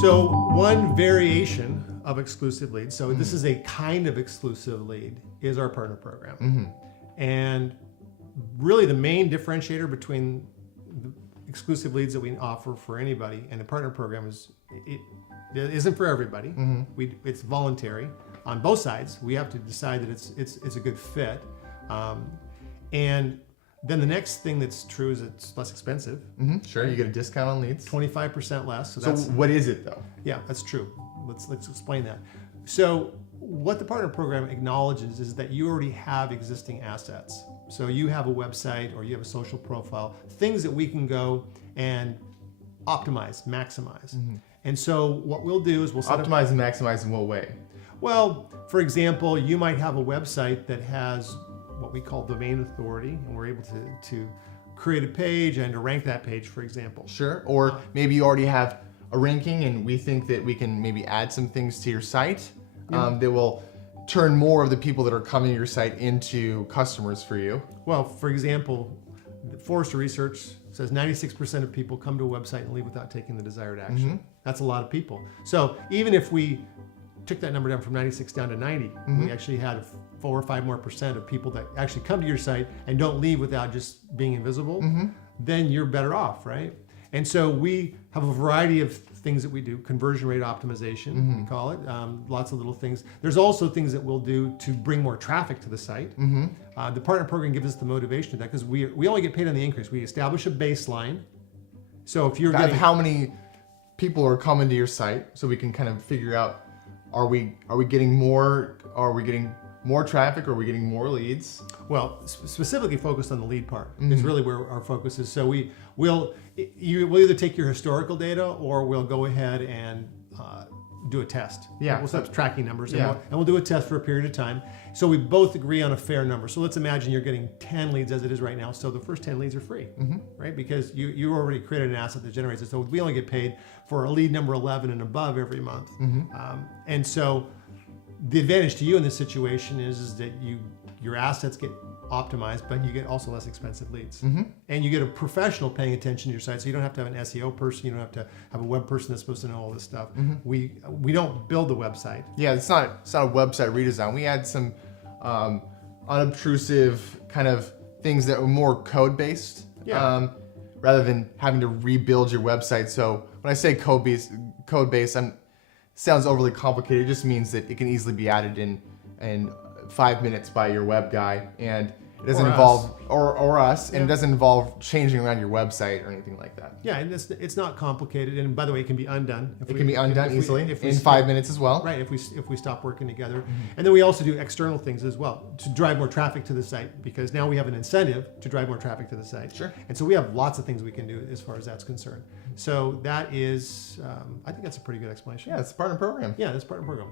So one variation of exclusive leads, so this is a kind of exclusive lead, is our partner program. And really the main differentiator between the exclusive leads that we offer for anybody and the partner program is it isn't for everybody. It's voluntary on both sides. We have to decide that it's a good fit. And then the next thing that's true is it's less expensive. Sure, you get a discount on leads. 25% less. So what is it though? Yeah, that's true. Let's explain that. So what the partner program acknowledges is that you already have existing assets. So you have a website or you have a social profile, things that we can go and optimize, maximize. And so what we'll do is we'll set Optimize and maximize in what way? Well, for example, you might have a website that has what we call domain authority, and we're able to create a page and to rank that page, for example. Sure, or maybe you already have a ranking and we think that we can maybe add some things to your site that will turn more of the people that are coming to your site into customers for you. Well, for example, Forrester research says 96% of people come to a website and leave without taking the desired action. That's a lot of people. So even if we took that number down from 96 down to 90, we actually had 4 or 5 more percent of people that actually come to your site and don't leave without just being invisible, then you're better off, right? And so we have a variety of things that we do, conversion rate optimization, we call it, lots of little things. There's also things that we'll do to bring more traffic to the site. The partner program gives us the motivation to that because we only get paid on the increase. We establish a baseline. So if you're getting how many people are coming to your site, so we can kind of figure out, are we getting more traffic, or are we getting more leads? Well, specifically focused on the lead part is really where our focus is. So we'll either take your historical data or we'll go ahead and do a test. We'll set up tracking numbers and we'll do a test for a period of time. So we both agree on a fair number. So let's imagine you're getting 10 leads as it is right now. So the first 10 leads are free, right? Because you already created an asset that generates it. So we only get paid for a lead number 11 and above every month. And so the advantage to you in this situation is that your assets get optimized, but you get also less expensive leads. And you get a professional paying attention to your site, so you don't have to have an SEO person, you don't have to have a web person that's supposed to know all this stuff. We don't build the website. Yeah, it's not a website redesign. We add some unobtrusive kind of things that are more code-based, rather than having to rebuild your website. So when I say code-based, sounds overly complicated. It just means that it can easily be added in 5 minutes by your web guy, and it doesn't involve us, and it doesn't involve changing around your website or anything like that. Yeah, and it's not complicated, and by the way, it can be undone. It can be undone easily in 5 minutes as well. Right, if we stop working together. And then we also do external things as well to drive more traffic to the site, because now we have an incentive to drive more traffic to the site. Sure. And so we have lots of things we can do as far as that's concerned. So that is, I think that's a pretty good explanation. Yeah, it's a partner program. Yeah, that's partner program.